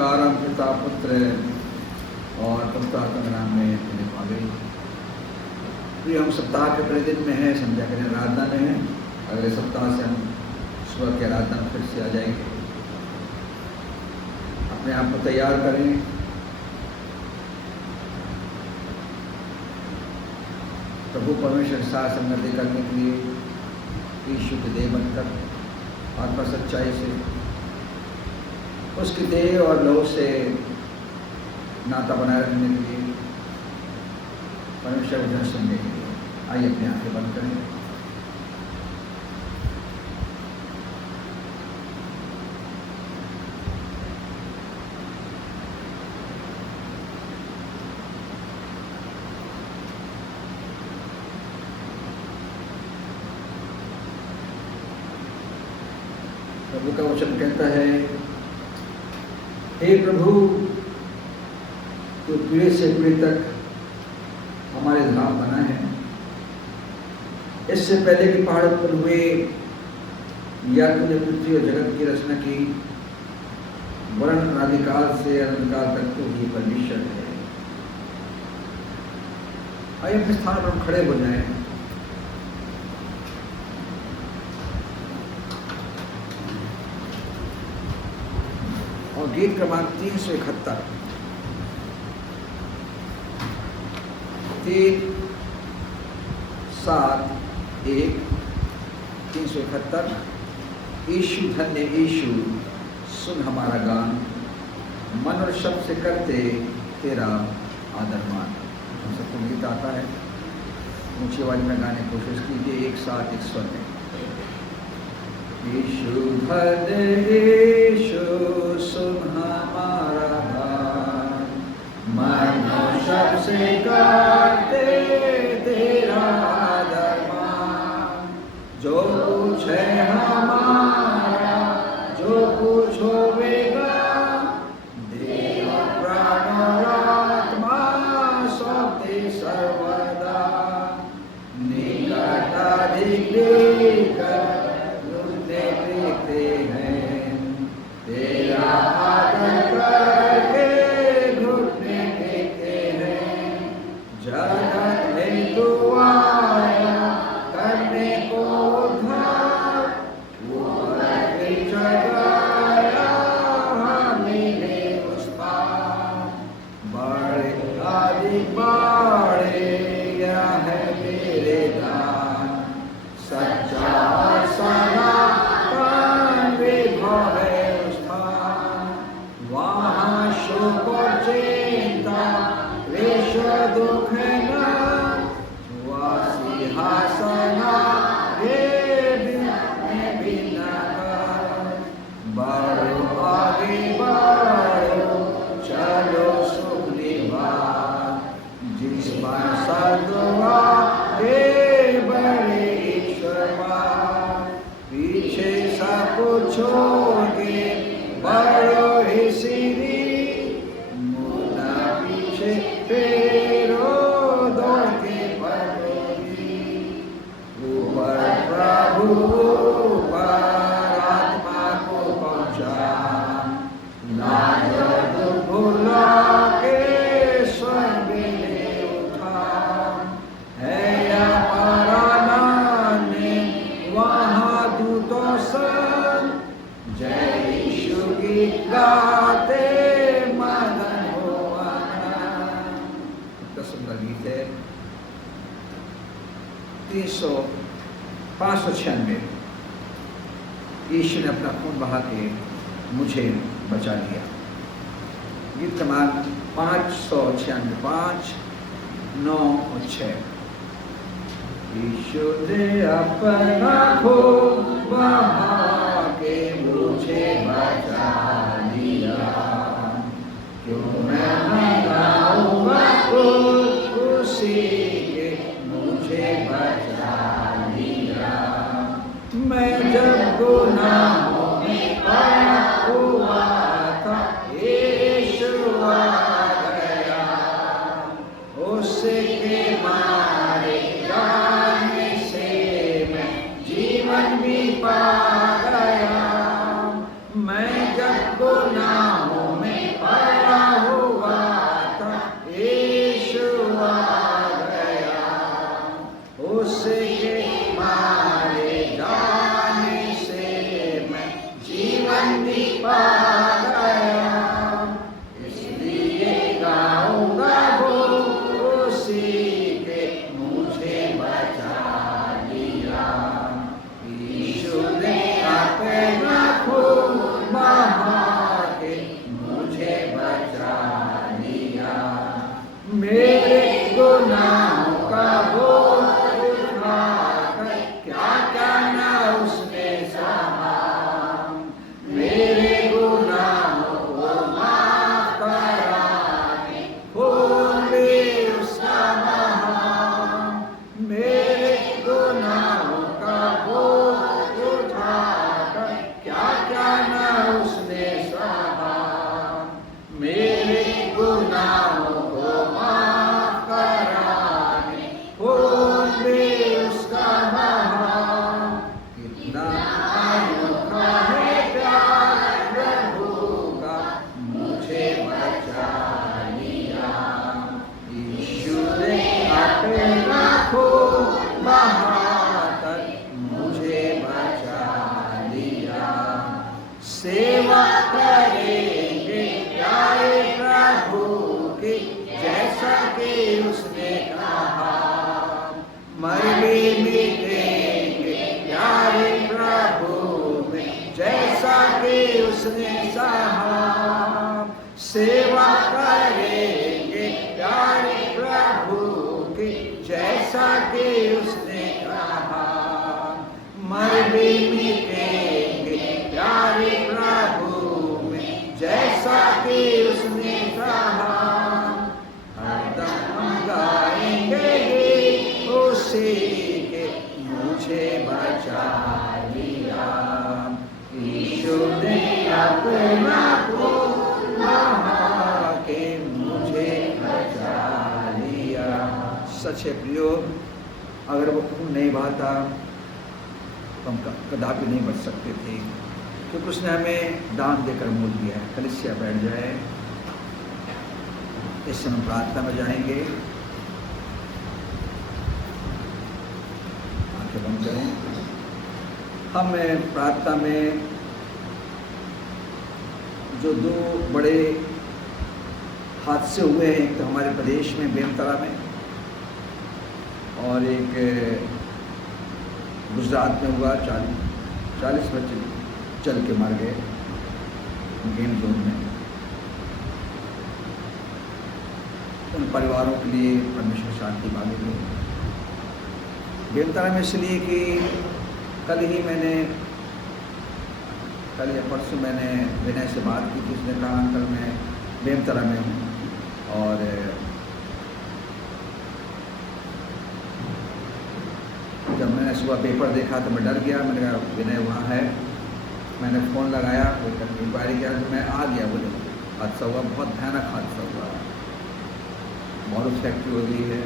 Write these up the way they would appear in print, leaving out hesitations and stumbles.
साकारं पिता पुत्र और पवित्र नाम में आ गई। फिर हम सप्ताह के पहले दिन में है, संध्या के दिन आराधना में है। अगले सप्ताह से हम सुबह की आराधना फिर से आ जाएंगे। अपने आप को तैयार करें। प्रभु परमेश्वर के साथ संगति करने के लिए यीशु के देह बनकर आत्मा सच्चाई से उसकी देह और लहू से नाता बनाए रखने के लिए, परमेश्वर वचन सुनने के लिए आइए अपनी आंखें बंद करें। प्रभु का वचन कहता है, हे प्रभु, तू पीढ़ी से पीढ़ी तक हमारे धाम बना है। इससे पहले कि पहाड़ उत्पन्न हुए या तूने पृथ्वी और जगत की रचना की, वरन अनादिकाल से अनंतकाल तक तू ही परमेश्वर है। आइए अपने स्थान पर खड़े हो जाएं। और गीत क्रमांक 371 371 यीशु धन्य यीशु सुन हमारा गान, मन और शब्द से करते तेरा आदर मान। हम सबको गीत आता है, ऊंची आवाज में गाने की कोशिश कीजिए, एक साथ एक स्वर में। यीशु धन्य यीशु सुन हमारा गान, मन और शब्द से करते तेरा आदर मान। जो पूछे हमारा जो कुछ होवेगा, देह प्राण और आत्मा सौंपते सर्वदा। निकट अधिक लेकर देखते हैं, तेरा आदर करके घुटने देखते हैं। जगत में तू आया करने को उद्धार, ऊपर की जगाया हमें उस पार। बड़े अधिक बड़े या है तेरे दान, सच्चा सदा वहाँ शोक और चिंता क्लेश दुख न, वह सिंहासना ये बिना बढ़ो आगे बढ़ो चलो सुख निवास। जिस पर सदवा ये बड़े ईश्वर, पीछे सब कुछ छोड़ के बढ़ो ही सीधी, मुन्ना पीछे फेरो दौड़ के बढ़ोगी। ऊपर प्रभु पर आत्मा को पहुंचा, लाज दुख भुला के स्वर्ग में उठा। है या परानंद में वहाँ दूतों संग, जय यीशु की गाते मदन हो आनंद। कितना सुंदर गीत है। 596 यीशु ने अपना खून बहा के मुझे बचा लिया। गीत क्रमांक 596 5, 9 और 6। यीशु ने अपना खून बहा के मुझे बचा लिया, क्यों मैं मनाऊंगा खुशी के मुझे बचा लिया। मैं जब गुनाहों में पड़ा हुआ था, यीशु आ गया, उसके मारे जाने से मैं जीवन भी पा गया। मैं जब गुनाहों में सच है प्रियो, अगर वो खून नहीं बहाता तो हम कदापि नहीं बच सकते थे, क्योंकि उसने हमें दान देकर मोल दिया है। कलीसिया बैठ जाए, इस समय प्रार्थना में जाएंगे। आंखें बंद करें। हम प्रार्थना में जो दो बड़े हादसे हुए हैं, एक तो हमारे प्रदेश में बेमतरा में, और एक गुजरात में हुआ। 40 बच्चे चल के मर गए गेम जोन में। उन परिवारों के लिए परमेश्वर शांति मांगेंगे। बेमतरा में इसलिए कि कल या परसों मैंने विनय से बात की थी। उसने कहा अंकल मैं बेमतरा में हूँ, और जब मैंने सुबह पेपर देखा तो मैं डर गया। मैंने कहा विनय वहाँ है। मैंने फ़ोन लगाया, इंक्वायरी किया तो मैं आ गया। बोले हादसा हुआ, बहुत भयानक हादसा हुआ, बहुत फैक्ट्री हो गई है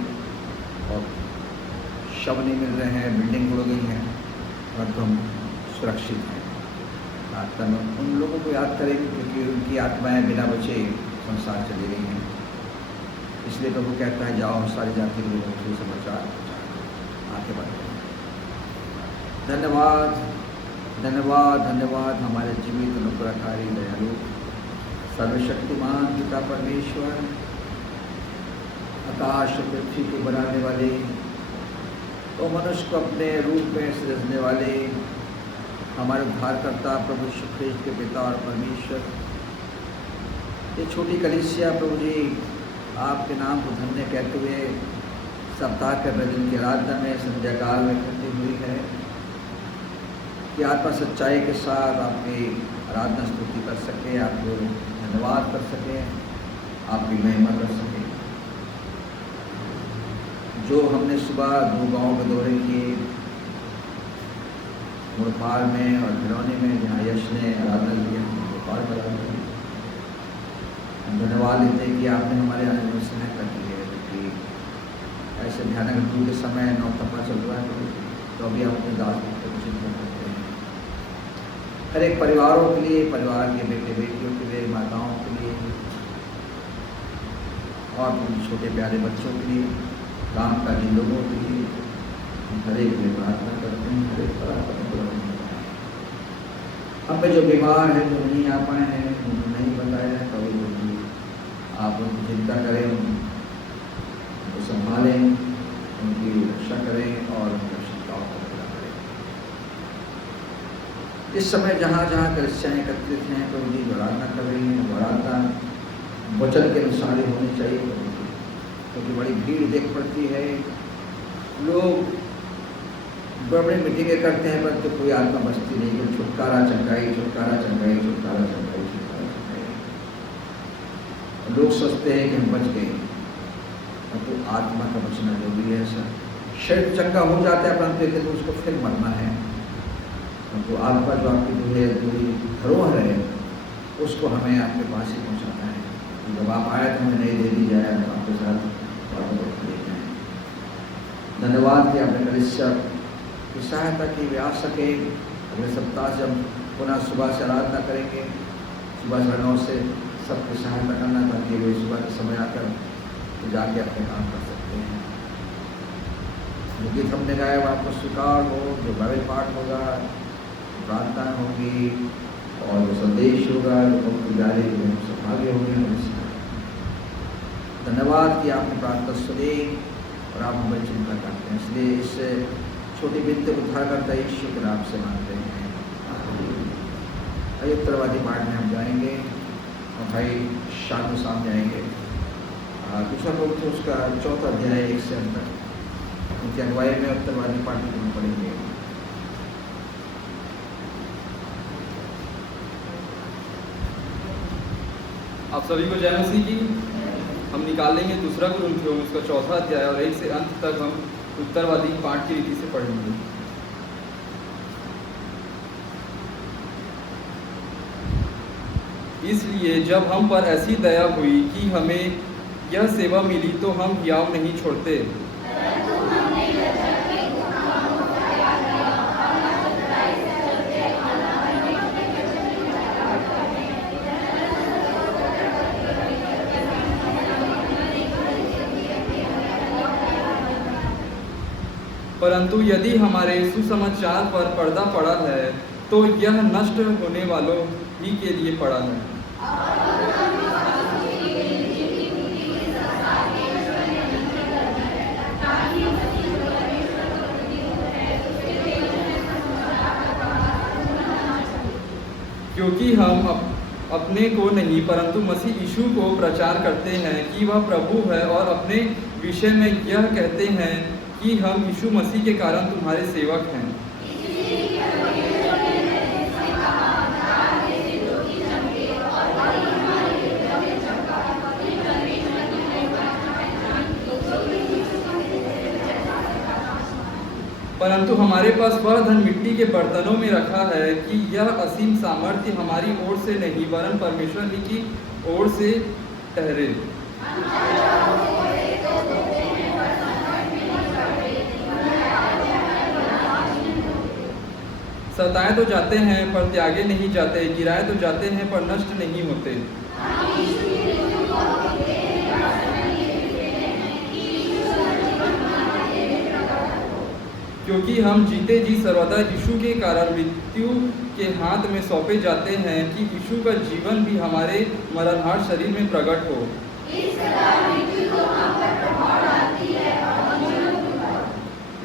और शव नहीं मिल रहे हैं, बिल्डिंग उड़ गई हैं, और हम सुरक्षित हैं। प्रार्थना में उन लोगों को याद करेंगे क्योंकि उनकी आत्माएं बिना बचे संसार चली गई हैं। इसलिए प्रभु कहता है जाओ सारी जाति के लोगों को समाचार आगे बढ़ते हैं। धन्यवाद धन्यवाद धन्यवाद हमारे जीवित अनुग्रहकारी दयालु सर्वशक्तिमान पिता परमेश्वर, आकाश पृथ्वी को बनाने वाले, तो मनुष्य को अपने रूप में सृजने वाले हमारे उद्धारकर्ता प्रभु यीशु ख्रीस्त के पिता और परमेश्वर, ये छोटी कलीसिया प्रभु जी आपके नाम को धन्य कहते हुए सप्ताह के दिन की आराधना में संध्या काल में इकट्ठी हुई है कि आत्मा सच्चाई के साथ आपकी आराधना स्तुति कर सके, आपको धन्यवाद कर सके, आपकी महिमा कर सके। जो हमने सुबह 2 गाँव के दौरे किए, मुड़पाल में और भिलौनी में, जहाँ यश ने आराधना की, मुड़पाल में आराधना की, हम धन्यवाद देते हैं कि आपने हमारे आने में सहायता की है। क्योंकि ऐसे भयानक ऋतु के समय नौतपा चल रहा है, तो अभी हम अपने दास को चिंता करते हैं। हर एक परिवारों के लिए, परिवार के बेटे बेटियों के लिए, माताओं के लिए, और छोटे प्यारे बच्चों के लिए, काम का जिन लोगों के लिए, हर एक में प्रार्थना करते हैं। हर एक प्रार्थना हम पे जो बीमार है, जो नहीं आ पाए हैं, उनको नहीं बताया है, कभी भी आप उनकी चिंता करें, उनको संभालें, उनकी रक्षा करें और उनकी आवश्यकताओं को पूरा करें। इस समय जहाँ जहाँ कलीसियाएं एकत्रित हैं, तो उनकी आराधना कर रही हैं, आराधना वचन के अनुसार ही होनी चाहिए, क्योंकि बड़ी भीड़ देख पड़ती है। लोग बड़ी मीटिंगें करते हैं, पर तो कोई आत्मा बचती नहीं, कि छुटकारा चंगाई, छुटकारा चंगाई, छुटकारा चंगाई, छुटकारा चंगाई। लोग सोचते हैं कि हम बच गए, तो आत्मा का बचना जरूरी है। सर शरीर चंगा हो जाता है, परंतु लेकिन उसको फिर मरना है। तो आत्मा जो आपकी दूरी धरोहर है, उसको हमें आपके पास ही पहुँचाना है। जब आप आए तो हमें नहीं दे दी जाए, आपके साथ बातों को ले जाए। धन्यवाद कि आपने कलीसिया की सहायता की वे आ सके। अगले सप्ताह से हम पुनः सुबह से आराधना करेंगे, सुबह 9 से सबकी सहायता करना, ताकि वे सुबह के समय आकर तो जाके अपने काम कर सकते हैं। जो गीत हमने गाया वो आपको स्वीकार हो, जो बाइबल पाठ होगा, प्रार्थना होगी और जो संदेश होगा, जो मुक्ति जारी में सौभाग्य होंगे। धन्यवाद कि आपने प्रार्थना सुनी और आप हमें चिंता करते हैं। इसलिए इस छोटी बिनती को उद्धारकर्ता यीशु के नाम से मांगते हैं। उत्तरवादी पाठ में हम जाएंगे और भाई शांत सामने आएंगे। दूसरा लोग तो उसका 4था अध्याय 1 से अंतर उनकी अगुवाई में उत्तरवादी पाठ में हम पढ़ेंगे। आप सभी को जय मसीह की। हम निकालेंगे दूसरा कुरिन्थियों उसका 4था अध्याय और 1 से अंत तक हम उत्तरवादी पाठ की रीति से पढ़ेंगे। इसलिए जब हम पर ऐसी दया हुई कि हमें यह सेवा मिली, तो हम हियाव नहीं छोड़ते, परंतु यदि हमारे सुसमाचार पर पर्दा पड़ा है तो यह नष्ट होने वालों ही के लिए पड़ा है। क्योंकि हम अपने को नहीं परंतु मसीह यीशु को प्रचार करते हैं कि वह प्रभु है, और अपने विषय में यह कहते हैं कि हम यीशु मसीह के कारण तुम्हारे सेवक हैं। परंतु हमारे पास वह धन मिट्टी के बर्तनों में रखा है कि यह असीम सामर्थ्य हमारी ओर से नहीं वरन परमेश्वर ही की ओर से ठहरे। सताए तो जाते हैं पर त्यागे नहीं जाते, गिराए तो जाते हैं पर नष्ट नहीं होते। क्योंकि हम जीते जी सर्वदा यीशु के कारण मृत्यु के हाथ में सौंपे जाते हैं कि यीशु का जीवन भी हमारे मरणहार शरीर में प्रकट हो।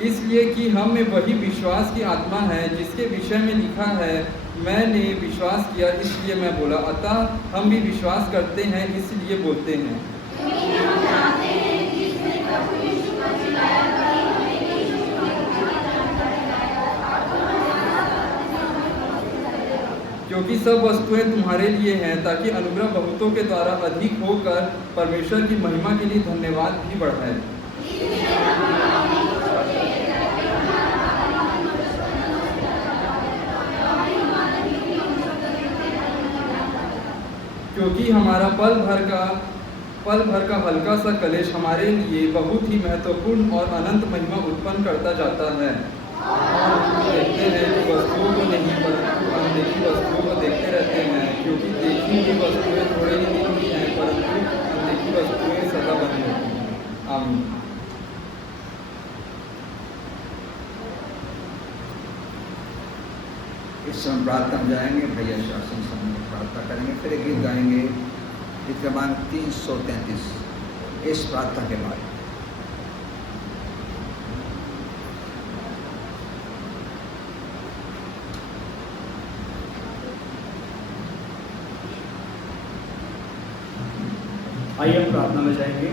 इसलिए कि हम में वही विश्वास की आत्मा है जिसके विषय में लिखा है, मैंने विश्वास किया इसलिए मैं बोला, अतः हम भी विश्वास करते हैं इसलिए बोलते हैं। क्योंकि सब वस्तुएं तुम्हारे लिए हैं ताकि अनुग्रह बहुतों के द्वारा अधिक होकर परमेश्वर की महिमा के लिए धन्यवाद भी बढ़ाए। क्योंकि हमारा पल भर का हल्का सा कलेश हमारे लिए बहुत ही महत्वपूर्ण और अनंत महिमा उत्पन्न करता जाता है। देखते हैं कि वस्तुओं को नहीं परंतु अनदेखी वस्तुओं को देखते रहते हैं, क्योंकि देखी हुई वस्तुएं थोड़े ही दिन की हैं परंतु अनदेखी वस्तुएं सदा बनी रहती हैं। आमीन। इस समय प्रार्थना में जाएंगे, भैया शासन समय प्रार्थना करेंगे, फिर एक गीत गाएंगे, गीत क्रमांक 333 इस प्रार्थना के बाद। आइए हम प्रार्थना में जाएंगे।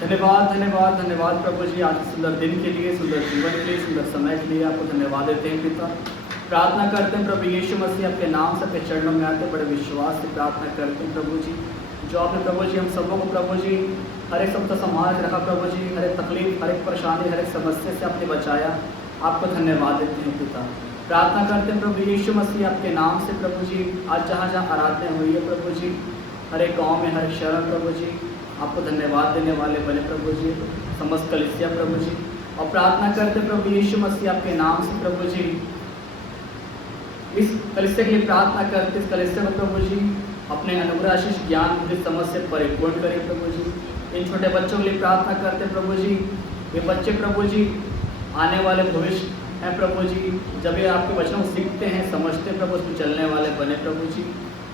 धन्यवाद धन्यवाद धन्यवाद प्रभु जी, आज सुंदर दिन के लिए, सुंदर जीवन के लिए, सुंदर समय के लिए आपको धन्यवाद देते हैं पिता। प्रार्थना करते हैं प्रभु यीशु मसीह आपके नाम से अपने चरणों में आते बड़े विश्वास से प्रार्थना करते हैं प्रभु जी, जो आपने प्रभु जी हम सबों को प्रभु जी हर एक सबका संभाल के रखा प्रभु जी, हर एक तकलीफ, हर एक परेशानी, हर एक समस्या से आपने बचाया, आपको धन्यवाद देते हैं पिता। प्रार्थना करते हैं प्रभु यीशु मसीह आपके नाम से प्रभु जी, आज जहाँ जहाँ आराधना हुई है प्रभु जी, हर एक गाँव में, हर एक शहर में प्रभु जी, आपको धन्यवाद देने वाले बने प्रभु जी, समस्त कलीसिया प्रभु जी। और प्रार्थना करते प्रभु यीशु मसीह आपके नाम से प्रभु जी, इस कलीसिया के लिए प्रार्थना करते, इस कलीसिया को प्रभु जी अपने अनुग्रह आशीष ज्ञान बुद्धि समझ से परिपूर्ण करें प्रभु जी। इन छोटे बच्चों के लिए प्रार्थना करते प्रभु जी, ये बच्चे प्रभु जी आने वाले भविष्य हैं प्रभु जी, जब ये आपके वचनों को सीखते हैं, समझते हैं प्रभु, उसमें चलने वाले बने प्रभु जी,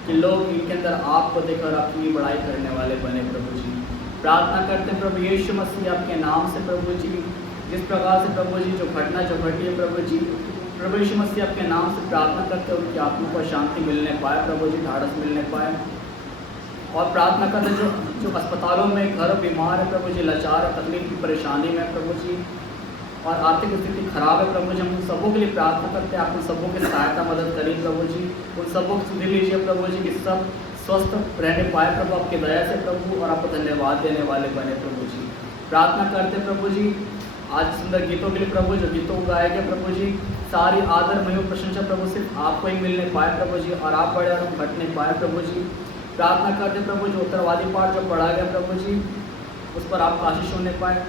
कि लोग इनके अंदर आपको देखकर आपकी बड़ाई करने वाले बने प्रभु जी। प्रार्थना करते हैं प्रभु यीशु मसीह आपके नाम से प्रभु जी, जिस प्रकार से प्रभु जी जो घटना जो घटी है प्रभु जी, प्रभु यीशु मसीह आपके नाम से प्रार्थना करते हैं उनकी आत्मा को शांति मिलने पाए प्रभु जी, ढाढ़स मिलने पाए। और प्रार्थना करते जो अस्पतालों में घर बीमार है प्रभु जी, लाचार है, तकलीफ की परेशानी में प्रभु जी, और आर्थिक स्थिति खराब है प्रभु जी, हम उन सबों के लिए प्रार्थना करते हैं, आप उन सबों की सहायता मदद करिए प्रभु जी, उन सबों को सुधि लीजिए प्रभु जी, कि सब स्वस्थ रहने पाए प्रभु आपकी दया से प्रभु, और आपको धन्यवाद देने वाले बने प्रभु जी। प्रार्थना करते प्रभु जी आज सुंदर गीतों के लिए प्रभु, जो गीतों को गाया गया प्रभु जी, सारी आदर महिमा प्रशंसा प्रभु सिर्फ आपको ही मिलने पाए प्रभु जी, और आप बड़े और हम घटने पाए प्रभु जी। प्रार्थना करते प्रभु जो उत्तरवादी पाठ जो पढ़ा गया प्रभु जी, उस पर आपका आशीष होने पाए,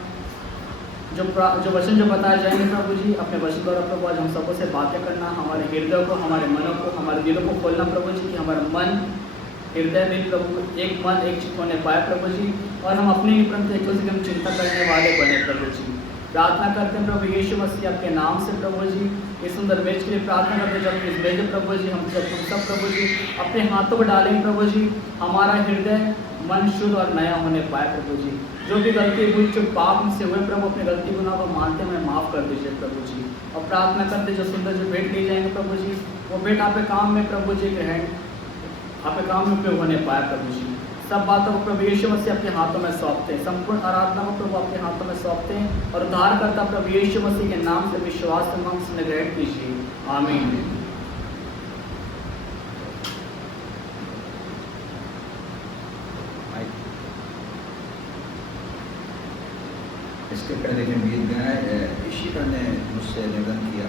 जो वचन जो बताए जाएंगे प्रभु जी, अपने वचन द्वारा प्रभु आज हम सबों से बातें करना, हमारे हृदय को, हमारे मनों को, हमारे दिलों को खोलना प्रभु जी, कि हमारा मन, हृदय दिल प्रभु एक मन एक चित्त होने पाए प्रभु जी, और हम अपने ही प्रति एक दूसरे की हम चिंता करने वाले बने प्रभु जी। प्रार्थना करते हैं प्रभु यीशु मसीह आपके नाम से प्रभु जी, इस सुंदर मेज के लिए प्रार्थना करते हैं। जब इस मेज प्रभु जी हम सब प्रभु जी अपने हाथों में डालेंगे प्रभु जी, हमारा हृदय मन शुद्ध और नया होने पाए प्रभु जी। जो भी गलती हुई, जो पाप से हुए प्रभु, अपनी गलती गुनाह को मानते हुए माफ़ कर दीजिए प्रभु जी। और प्रार्थना करते जो सुंदर जो भेंट ले जाएंगे प्रभु जी, वो भेंट आपके काम में प्रभु जी ग्रहण आपके काम में उपयोग होने पाए प्रभु जी। सब बातों को प्रभु यीशु मसीह आपके हाथों में सौंपते हैं, संपूर्ण आराधना को प्रभु आपके हाथों में सौंपते हैं और उद्धार करता प्रभु यीशु मसीह के नाम से विश्वास से नाम से ग्रहण कीजिए, आमीन। इसके पहले जो गीत गाए, इशिका ने मुझसे निवेदन किया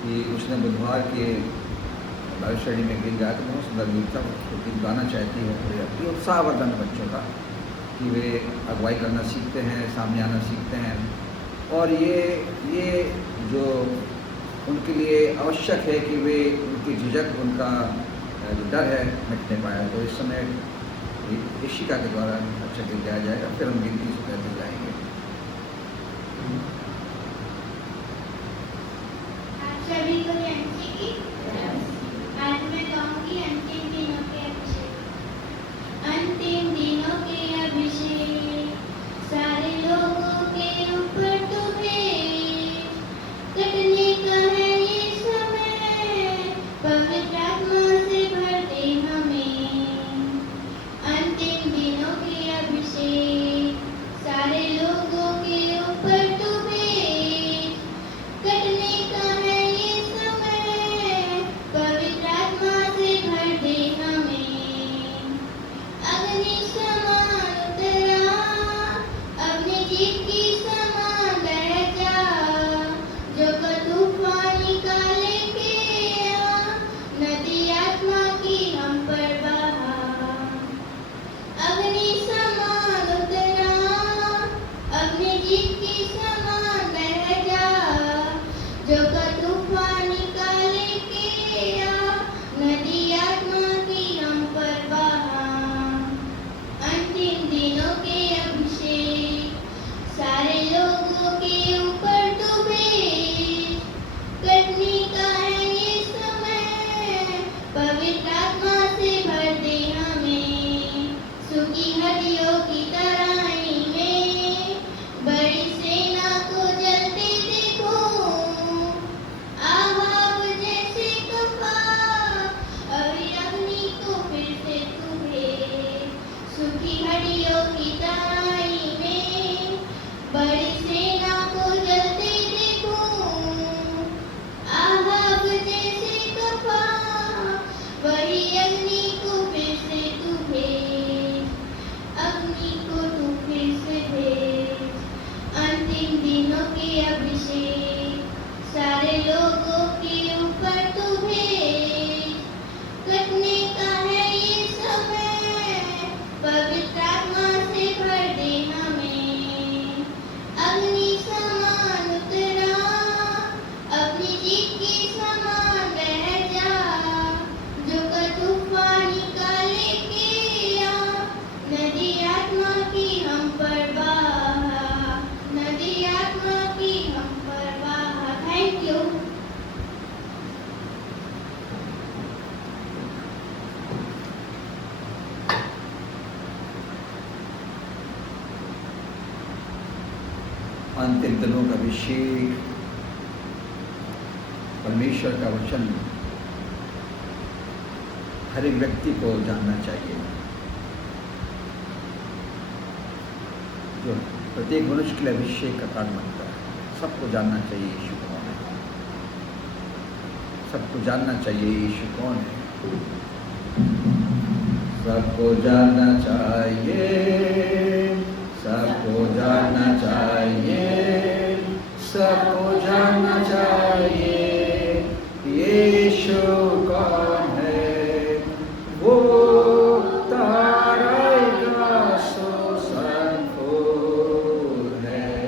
कि उसने बुधवार के बाइबल स्टडी में गीत गाया, तो बहुत सुंदर गीत था, उसको गीत गाना चाहती है। और ये उत्साहवर्धन बच्चों का कि वे अगुवाई करना सीखते हैं, सामने आना सीखते हैं, और ये जो उनके लिए आवश्यक है कि वे उनकी झिझक, उनका जो डर है मिटने पाए। तो इस समय इशिका के द्वारा अच्छा गीत गाया जाएगा, फिर हम गीत की सुनते जाएंगे। सभी को जानती की आज मैं गाऊंगी अंतिम दिनों के अभिषेक। अंतिम दिनों के अभिषेक सारे लोगों के ऊपर तुम्हें कटने का है ये समय, पवित्र आत्मा से भर दे हमें। अंतिम दिनों के अभिषेक सारे लोगों के ऊपर तुम्हें कटने का है ये समय, पवित्र आत्मा से भर दे हमें। अग्नि समान उतरा, अपनी जीत की समान बह जा, जो तूफान निकाले के आ, नदी आत्मा की हम पर बहा। अग्नि समान उतरा, अपनी जीत की समान बह जा, जो तूफान निकाले के आ, नदी आत्मा की हम पर बहा। अंतिम दिनों के अभिषेक सारे लोगों के ऊपर तू भेज, कटने का है ये समय, पवित्र आत्मा से भर दे हमें। सूखी हड्डियों की तराई में बड़ी सेना को जलते देखो, आहाब जैसे कफा, अभी अग्नि को फिर से तू भेज। सूखी हड्डियों की तराई में बड़ी सेना को जलते देखो, आहाब जैसे कफा, वही अग्नि को फिर से तू भेज, अग्नि को तू फिर से भेज। अंतिम दिनों के अभिषेक सारे लोगों के ऊपर तू भेज, कटने का है ये समय, पवित्र आत्मा से भर दे हमें। अग्नि समान उतरा, अपनी जीत की समान बह जा, जो तूफान निकाले के आ, नदी आत्मा की हम पर बहा, नदी आत्मा की हम पर बहा। Thank you. अंतिम दिनों का अभिषेक, परमेश्वर का वचन हर एक व्यक्ति को जानना चाहिए। जो प्रत्येक मनुष्य के लिए अभिषेक का कारण बनता है। सबको जानना चाहिए यीशु कौन है, सबको जानना चाहिए यीशु कौन है, सबको जानना चाहिए, सबको जानना चाहिए, सबको जानना चाहिए यीशु कौन है। वो तारेगा सुसन फूल है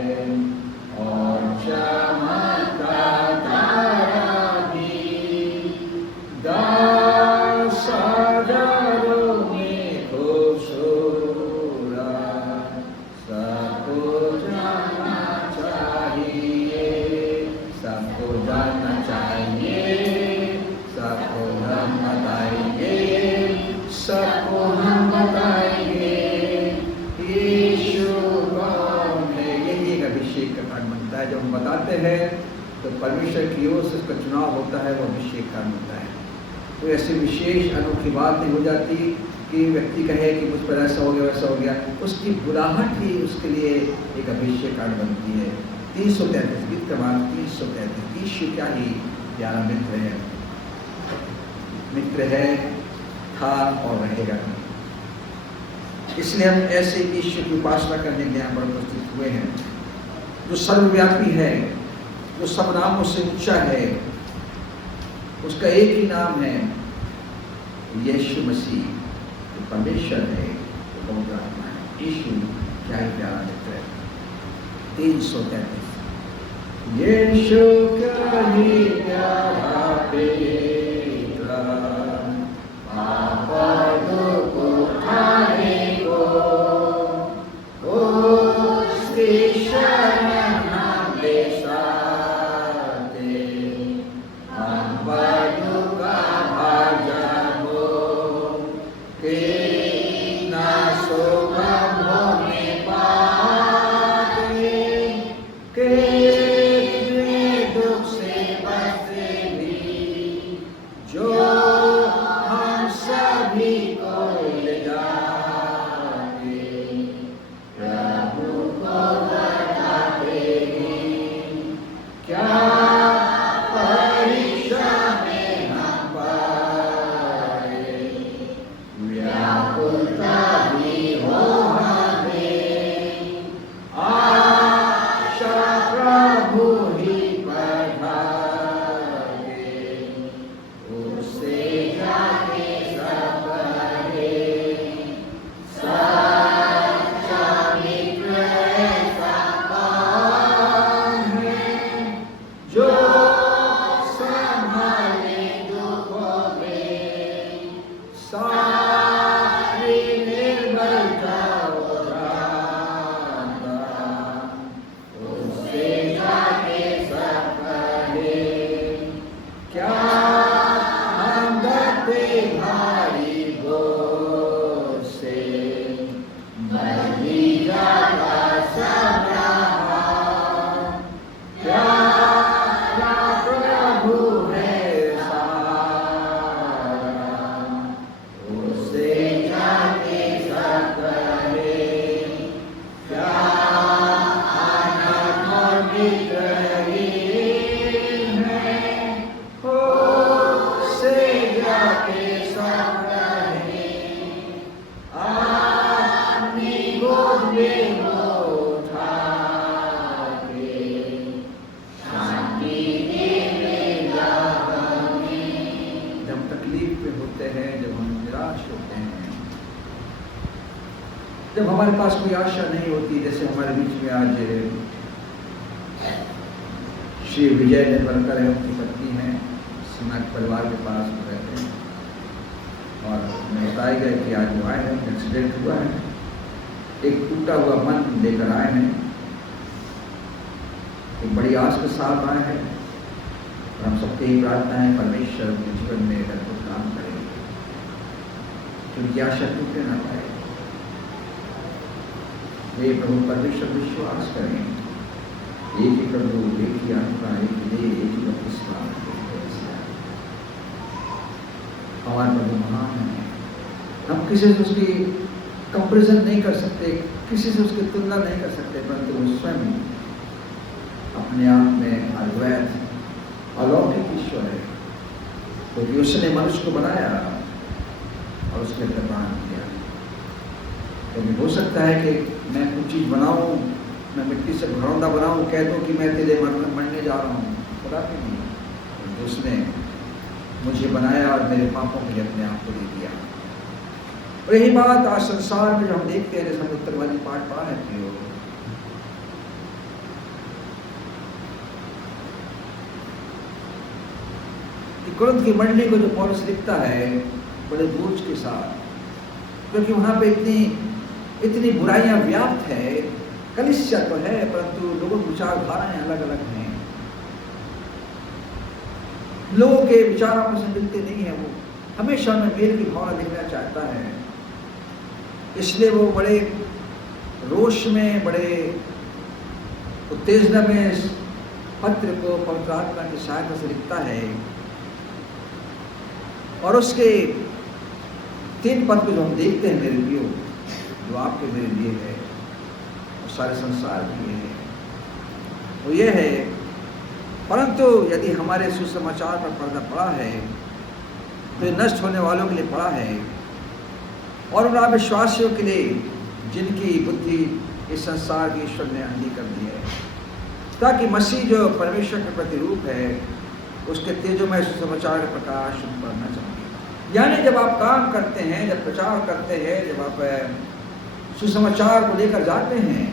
और चमकता तारा भी, 10,000 में खूबसूरत हम बताते हैं तो परमेश्वर की ओर से उसका चुनाव होता है, वो अभिषेक कारण होता है। तो ऐसी विशेष अनोखी बात नहीं हो जाती कि व्यक्ति कहे कि मुझ पर ऐसा हो गया वैसा हो गया। उसकी बुलाहट ही उसके लिए एक अभिषेक कारण बनती है। 333 गीत क्रमांक 333। यीशु क्या ही प्यारा मित्र है, मित्र है, था और रहेगा। इसलिए हम ऐसे ईश्वर की उपासना करने के यहाँ पर उपस्थित हुए हैं, जो सर्वव्यापी है, जो सब नामों से ऊंचा है। उसका एक ही नाम है यीशु मसीह, जो परमेश्वर है, जो पवित्र आत्मा है। यीशु क्या ही प्यारा मित्र है। 333। यीशु क्या ही प्यारा बेटा, पापा दुख उठाने को, उसकी शरण हमें साथे, हम बड़ों का भाजन हो, कि ना शोभन होने पाते, कितने दुख से बचते भी, जो हम सभी को ले जाते, प्रभु को बताते हैं, क्या परीक्षा में हम पाए, व्याकुलता भी हो हमें, आशा प्रभु ही बढ़ाए, उससे जाके सब कहे, सच्चा मित्र ऐसा कौन है, जो संभाले दुखों में, सारी निर्बलता उठाता, उससे जाके सब कहे, क्या हम डरते भारी बोझ से, बंधी जाता सब रहा, प्यारा प्रभु है सहारा, उससे जाके सब कहे, क्या अनंत और मित्रहीन है, उससे जाके सब कहे, अपनी गोद में वो उठा के, शांति देगा हमें। जब तकलीफ में होते हैं, जब हम निराश होते हैं, जब हमारे पास कोई आशा नहीं होती, जैसे हमारे बीच में आज श्री विजय निर्मलकर है, उनकी पत्नी है, सीमा के परिवार के पास रहते हैं, और हमें बताया गया कि आज वो आए हैं, एक्सीडेंट हुआ है, एक टूटा हुआ मन लेकर आए हैं, एक बड़ी आस के साथ आए हैं, और हम सबकी ही प्रार्थना है परमेश्वर उनके जीवन में अद्भुत काम करें, कि उनकी आशा टूटे ना पाए। ये प्रभु परमेश्वर विश्वास करें, एक ही प्रभु, एक ही आत्मा, एक ही देह, एक ही बपतिस्मा। हमारे प्रभु महान है, हम किसी से उसकी कंपेरिजन नहीं कर सकते, किसी से उसकी तुलना नहीं कर सकते, परंतु वो स्वयं अपने आप में अद्वैत अलौकिक ईश्वर है, क्योंकि उसने मनुष्य को बनाया और उसके अंदर प्राण दिया। क्योंकि हो सकता है कि मैं कुछ चीज़ बनाऊं, मैं मिट्टी से घरौंदा बनाऊं, कह दूं कि मैं तेरे मरने जा रहा हूँ, खुदा भी नहीं, उसने मुझे बनाया और मेरे पापों के लिए अपने आप को दे दिया। और यही बात आज संसार में जो हम देखते हैं, जैसे हम उत्तरवादी पाठ पढ़ा है कि कुरिन्थ की मंडली को जो पौलुस लिखता है बड़े बोझ के साथ, क्योंकि वहाँ पे इतनी बुराइयां व्याप्त है। कलीसिया तो है, परंतु लोगों की विचारधाराएं अलग अलग हैं, लोगों के विचार आपस में मिलते नहीं है। वो हमेशा में मेल की भावना देखना चाहता है, इसलिए वो बड़े रोष में, बड़े उत्तेजना में पत्र को पवित्र आत्मा की सहायता से लिखता है और उसके 3 पद को जो हम देखते हैं मेरे प्रियो, जो आपके मेरे लिए है और सारे संसार के लिए है, वो ये है, परंतु यदि हमारे सुसमाचार पर पर्दा पड़ा है तो ये नष्ट होने वालों के लिए पड़ा है और उन अविश्वासियों के लिए जिनकी बुद्धि इस संसार की ईश्वर ने अंधी कर दी है, ताकि मसीह जो परमेश्वर का प्रतिरूप है उसके तेजोमय सुसमाचार का प्रकाश उन पर न चमके। यानी जब आप काम करते हैं, जब प्रचार करते हैं, जब आप सुसमाचार को लेकर जाते हैं,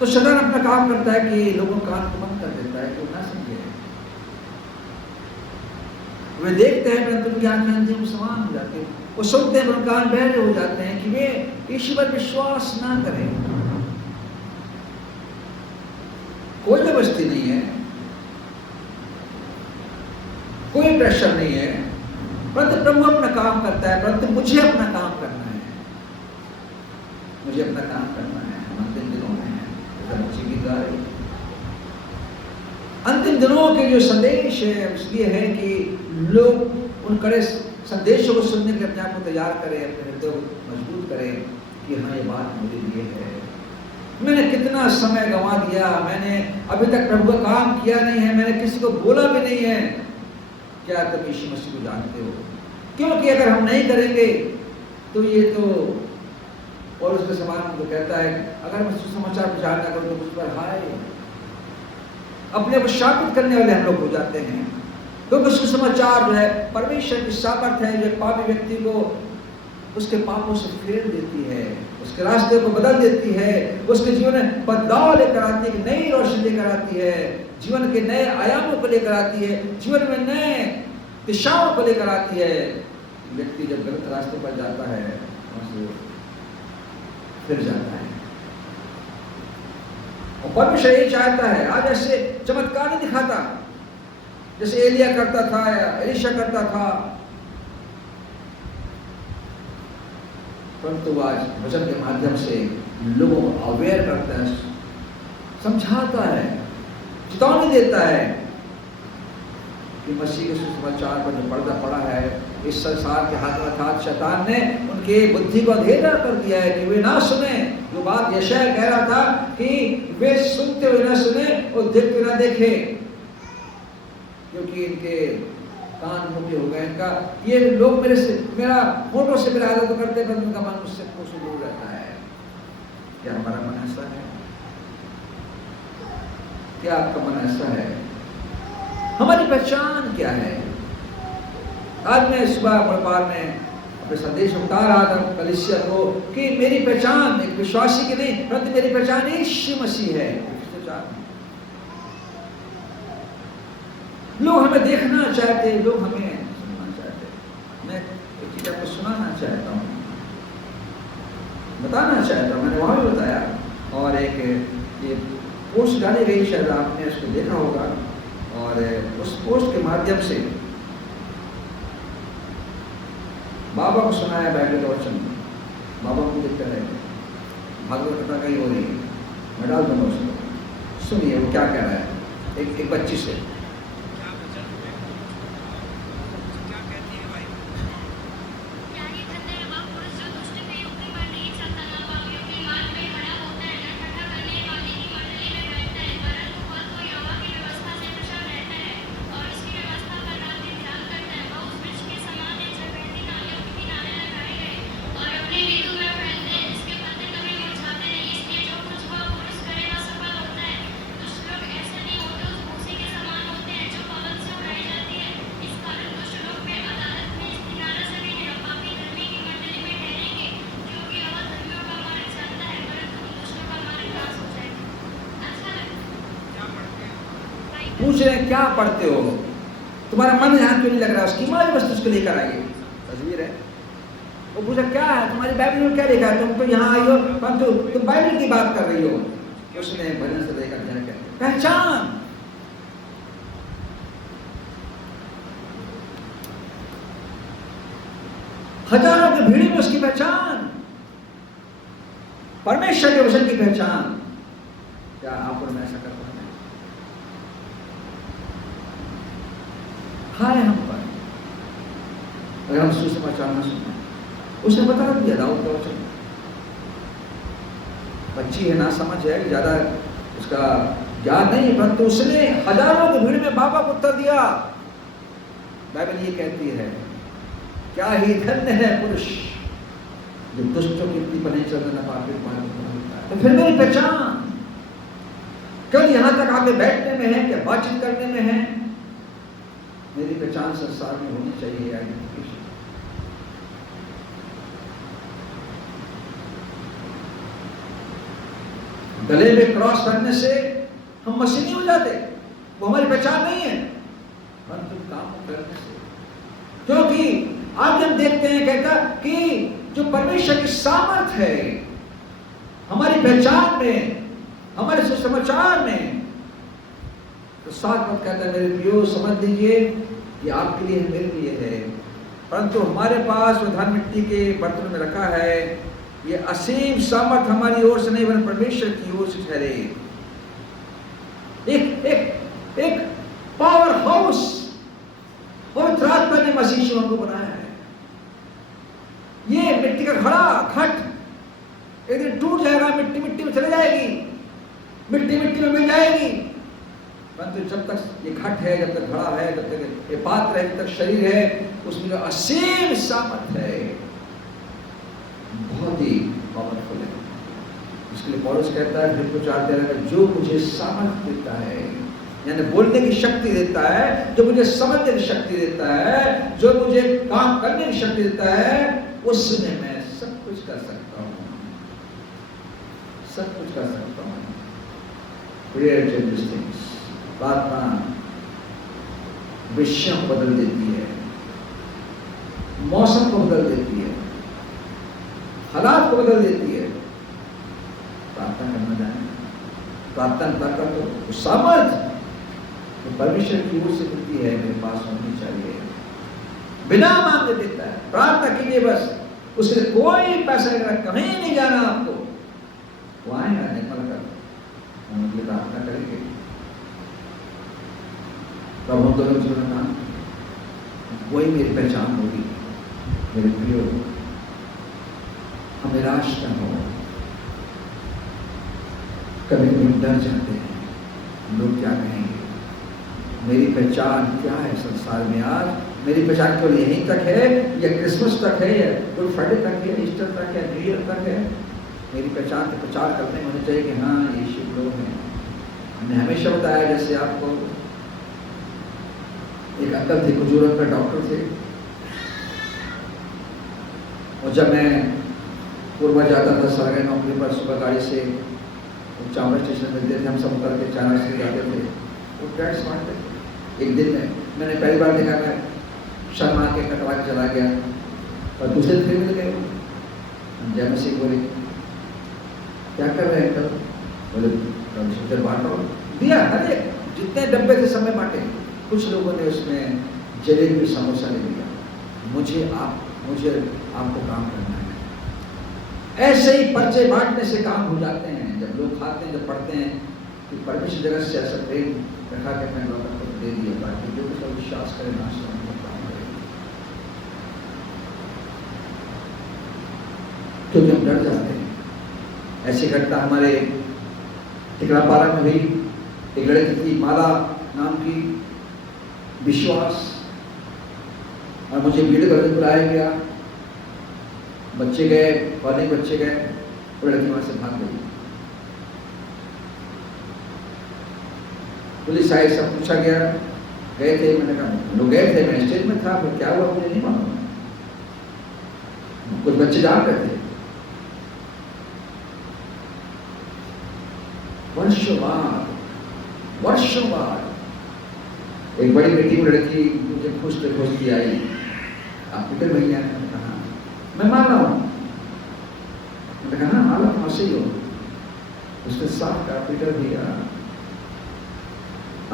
तो शैतान अपना काम करता है कि लोगों का कान को बंद कर देता है कि वो ना समझे। वे देखते हैं परंतु उनकी आंखें अंधे में समान हो जाते हैं, वो सुनते हैं पर कान बहरे हो जाते हैं कि वे ईश्वर पर विश्वास ना करें। कोई जबरदस्ती नहीं है, कोई प्रेशर नहीं है, परंतु प्रभु अपना काम करता है, परंतु मुझे अपना काम करना है, मुझे अपना काम करना है। हम अंतिम दिनों में हैं, बच्चे की द्वारा अंतिम दिनों के जो संदेश है इसलिए है कि लोग उन कड़े संदेशों को सुनने के लिए अपने आप को तैयार करें, अपने हृदय को मजबूत करें कि हाँ ये बात मेरे लिए है। मैंने कितना समय गंवा दिया, मैंने अभी तक प्रभु का काम किया नहीं है, मैंने किसी को बोला भी नहीं है। क्या तुम यीशु मसीह को जानते हो? क्योंकि अगर हम नहीं करेंगे तो ये तो, और उसके समान हमको कहता है अगर मैं सुसमाचार प्रचार ना करूं तो मुझ पर हाय, अपने को शापित करने वाले हम लोग हो जाते हैं। क्योंकि सुसमाचार जो है परमेश्वर की सामर्थ है जो पापी व्यक्ति को उसके पापों से फेर देती है, उसके रास्ते को बदल देती है, उसके जीवन में बदलाव लेकर आती है, नई रोशनी लेकर आती है, जीवन के नए आयामों को लेकर आती है, जीवन में नए दिशाओं को लेकर आती है। व्यक्ति जब गलत रास्ते पर जाता है वहां से फिर जाता है। और परमेश्वर यही चाहता है। आज ऐसे चमत्कार नहीं दिखाता जैसे एलिया करता था या एलिशा करता था, परंतु आज वचन के माध्यम से लोगों को अवेयर करता है, समझाता है, चेतावनी देता है कि मसीह के सुसमाचार पर जो पर्दा पड़ा है इस संसार के हाथ अर्थात शैतान ने उनके बुद्धि को अंधेरा कर दिया है कि वे ना सुने। जो बात यशायाह कह रहा था कि वे सुनते हुए ना सुने और देखते हुए ना देखे, क्योंकि इनके कान मोटे हो गए। इनका ये लोग मेरे से मेरा फोटो से मेरा आदर तो करते पर उनका मन मुझसे कोस दूर रहता है। क्या हमारा मन ऐसा है? क्या आपका मन ऐसा है? हमारी पहचान क्या है? आज मैं सुबह बड़पार में अपने संदेश उतार रहा था कलीसिया को कि मेरी पहचान एक विश्वासी की नहीं परंतु मेरी पहचान यीशु मसीह है। लोग हमें देखना चाहते, लोग हमें सुनना चाहते। मैं एक चीज आपको सुनाना चाहता हूँ, बताना चाहता हूँ। मैंने वहां भी बताया और एक ये पोस्ट डाली गई, शायद आपने उसको देखा होगा, और उस पोस्ट के माध्यम से बाबा को सुनाया बाइबल का वचन। बाबा को देखते रहे, भागवत कथा कहीं हो रही है, मैं डाल दूंगा उसको, सुनिए वो क्या कह रहा है एक बच्ची से। पूछ रहे हैं क्या पढ़ते हो, तुम्हारा मन यहाँ क्यों नहीं लग रहा? उसकी माँ बस उसको लेकर आइए, तस्वीर है। वो पूछा क्या है तुम्हारी बाइबल में क्या लिखा है? तुम तो यहाँ आई हो परंतु तुम बाइबल की बात कर रही हो। उसने भजन से लेकर ध्यान कर पहचान। हजारों की भीड़ में उसकी पहचान, परमेश्वर के वचन की पहचान। क्या आप और मैं ऐसा कर पाते हैं? हाय हम पर, अगर हम सुसमाचार न सुने। उसने बता दिया दाऊद का वचन। बच्ची है, ना समझ है, ज्यादा उसका याद नहीं, परंतु उसने हजारों की भीड़ में बाबा को उत्तर दिया। बाइबल ये कहती है, क्या ही धन्य है पुरुष जो दुष्टों की रीति पर नहीं चलता, न पापी मार्ग पर चलता है। तो फिर मेरी पहचान कल यहां तक आके बैठने में है, क्या बातचीत करने में है, मेरी पहचान संसार में होनी चाहिए। आइडेंटिफिकेशन। गले में क्रॉस करने से हम मसीह नहीं हो जाते, वो हमारी पहचान नहीं है, परंतु काम करने से। क्योंकि आज हम देखते हैं, कहता कि जो परमेश्वर की सामर्थ है हमारी पहचान में, हमारे सुसमाचार में, तो साथ मत कहता है मेरे प्रियो समझ लीजिए ये आपके लिए है, मेरे लिए है, परंतु हमारे पास वो धन मिट्टी के बर्तन में रखा है। ये असीम सामर्थ हमारी ओर से नहीं, बल्कि परमेश्वर की ओर से ठहरे। एक पावर हाउस पवित्र आत्मा ने मसीह को बनाया है। ये मिट्टी का घट एक दिन टूट जाएगा, मिट्टी मिट्टी में चले जाएगी, मिट्टी मिट्टी में मिल जाएगी, परंतु जब तक ये घट है, जब तक घड़ा है, जब तक ये पात्र है, जब तक शरीर है, उसमें जो असीम सामर्थ है, बहुत ही पावरफुल है। इसके लिए पौलुस कहता है फिलिप्पियों 4:13 में, जो मुझे सामर्थ देता है, यानी बोलने की शक्ति देता है, जो मुझे समझने की शक्ति देता है, जो मुझे काम करने की शक्ति देता है, उसमें मैं सब कुछ कर सकता हूँ, सब कुछ कर सकता हूँ। Prayer changes things. प्रार्थना विषयों को बदल देती है, मौसम को बदल देती है, हालात को बदल देती है। प्रार्थना करना जाए, प्रार्थना कर तो सामर्थ तो परमेश्वर की ओर से मिलती है, मेरे पास होनी चाहिए, बिना मांगे देता है। प्रार्थना कीजिए बस, उसके लिए कोई पैसा नहीं, कहीं नहीं जाना आपको, वो आएगा निकल कर हम उनकी प्रार्थना करेंगे। प्रभु दोनों जीवन में वही मेरी पहचान होगी। मेरे प्रियो, हम निराश न हो। कभी कभी डर जाते हैं, लोग क्या कहेंगे, मेरी पहचान क्या है संसार में। आज मेरी पहचान केवल यहीं तक है, या क्रिसमस तक है, या गुड फ्राइडे तक है, ईस्टर तक है, न्यू ईयर तक है। मेरी पहचान तो प्रचार करने में होनी चाहिए कि हाँ ये शिव लोग हैं। हमने हमेशा बताया, जैसे आपको एक अंकल थे, कुजूरन का डॉक्टर थे, और जब मैं पूर्वा जाता था सरकारी नौकरी पर, सुबह गाड़ी से चावड़ा स्टेशन मिलते थे, हम सब उतर के चारा से जाते थे, वो टैक्स मारते थे। एक दिन में मैंने पहली बार देखा, मैं शर्मा के कटवा के चला गया, और दूसरे दिन मिल गए। जय मसीह बोले, क्या कर रहे हैं अंकल? बोले बांटो, दिया। अरे जितने डब्बे थे सब में बांटे। कुछ लोगों ने उसमें जलेबी समोसा ले लिया। मुझे आपको काम करना है। ऐसे ही पर्चे बांटने से काम हो जाते हैं। जब लोग खाते हैं, जब पढ़ते हैं कि परमेश्वर जगत से ऐसा प्रेम रखा के अपने लोगों को दे दिया, ताकि जो कुछ विश्वास करे नाश होने का काम करे। क्योंकि हम डर जाते हैं। ऐसी घटना हमारे टिकरापारा में हुई। एक लड़की थी माला नाम की, विश्वास, और मुझे वीडियो करने बुलाया गया। बच्चे गए, अनेक बच्चे गए, और लड़की वहां से भाग गई। पुलिस आई, सब पूछा गया, गए थे? मैंने कहा लोग गए थे, मैं स्टेज में था, फिर क्या हुआ मुझे नहीं मालूम। कुछ बच्चे जान रहे थे। वर्षों बाद एक बड़ी बेटी में लड़की मुझे खोजती आई, आप पीटर भैया? मैंने कहा मैं मान रहा हूँ। मैंने कहा हाँ हालत वहां से ही हो। उसने साफ कहा, पीटर भैया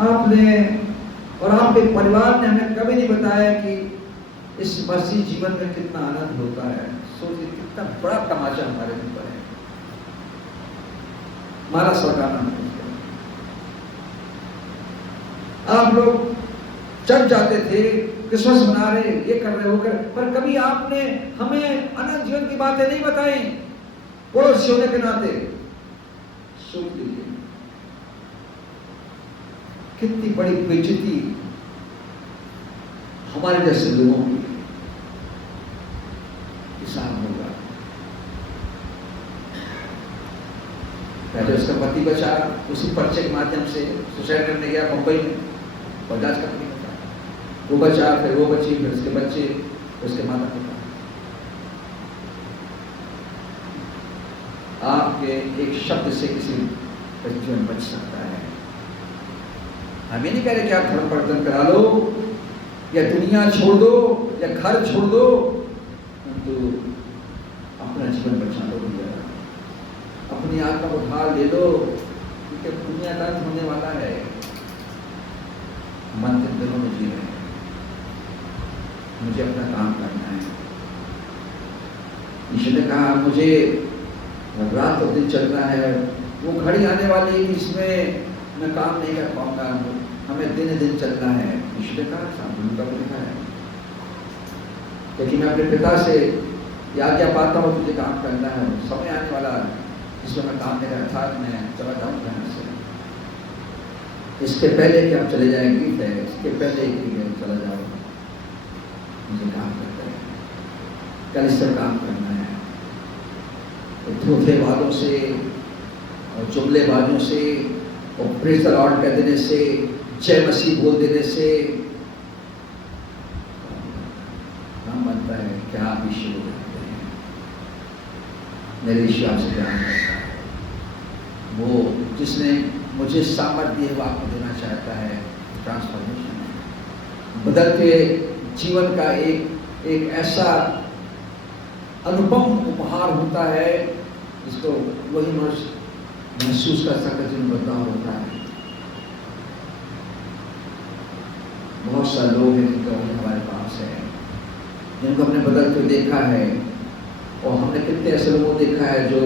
आपने और आपके परिवार ने हमें कभी नहीं बताया कि इस मसीह जीवन में कितना आनंद होता है। सोचिए कितना बड़ा तमाशा हमारे ऊपर है। हमारा सरकार नाम आप लोग चढ़ जाते थे, क्रिसमस मना रहे, ये कर रहे, वो कर, पर कभी आपने हमें अनंत जीवन की बातें नहीं बताई। पड़ोसी होने के नाते सोच लीजिए कितनी बड़ी बेइज्जती हमारे जैसे लोगों की किसान होगा। पहले उसका पति बचा, उसी पर्चे के माध्यम से सुसाइड करने गया मुंबई में, बजाज कंपनी का, वो बचा, फिर वो बची, फिर उसके बच्चे, उसके माता पिता। आपके एक शब्द से किसी का जीवन बच सकता है। हम ये नहीं कह रहे कि आप धर्म परिवर्तन करा लो या दुनिया छोड़ दो या घर छोड़ दो, तो अपना जीवन बचा लो भैया, अपनी आत्मा को ढाल ले लो, क्योंकि दुनिया का अंत होने वाला है। मन के दिनों में जी रहे हैं, मुझे अपना काम करना है। ईश्वर ने कहा मुझे रात और दिन चलना है, वो घड़ी आने वाली है कि इसमें मैं काम नहीं कर पाऊंगा, हमें दिन दिन चलना है। ईश्वर ने कहा शांति का लिखा है, लेकिन मैं अपने पिता से आज्ञा पाता हूँ तुझे काम करना है, समय आने वाला जिसमें मैं काम नहीं करता, मैं चला जाऊंगा यहाँ से। इसके पहले कि आप चले जाए गीत है, इसके पहले कि मैं चला जाऊंगा, मुझे काम करना है, कल इससे काम करना है। तो धोखेबाजों से और जुमलेबाजों से और प्रेज़ द लॉर्ड कह देने से, जय मसीह बोल देने से काम बनता है क्या? आप ईश्वर को जानते हैं, मेरे ईश्वर आपसे प्यार करता है। वो जिसने मुझे सामर्थ्य दी है वो आपको देना चाहता है। ट्रांसफॉर्मेशन बदलते जीवन का एक ऐसा अनुपम उपहार होता है जिसको वही मनुष्य महसूस कर सकता है जिन बदलाव होता है। बहुत सारे लोग हैं जिनका हमारे पास है, जिनको हमने बदलते देखा है, और हमने कितने ऐसे लोगों को देखा है जो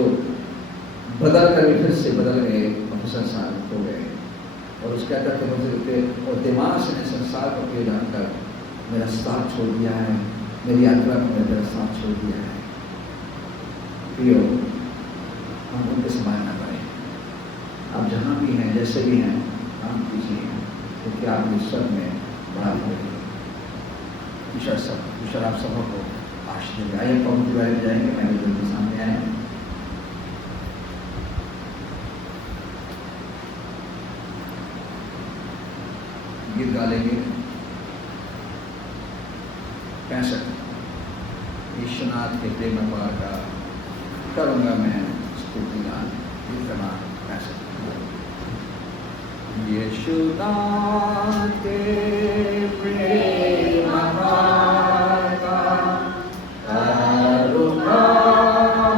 बदल कर फिर से बदल गए, संसार हो गए, और उसके अंदर और दिमाग से संसार को प्रिय जानकर मेरा साथ छोड़ दिया है, मेरी यात्रा में मेरा साथ छोड़ दिया है। प्रियो, हम उनके समान न बने। आप जहाँ भी हैं, जैसे भी हैं, काम कीजिए, क्योंकि आप ईश्वर में बड़ा होगी। ईश्वर आप सबको आशीर्वाद दे। आइए पवित्र वाले में जाएंगे, मैंने जल्दी सामने आए हैं। गीत गालेंगे 65 विश्वनाथ के प्रेम अपार का करूँगा मैं स्तुति गान। गीत का नाम 65 यीशुनाथ के प्रेम अपार का करूँगा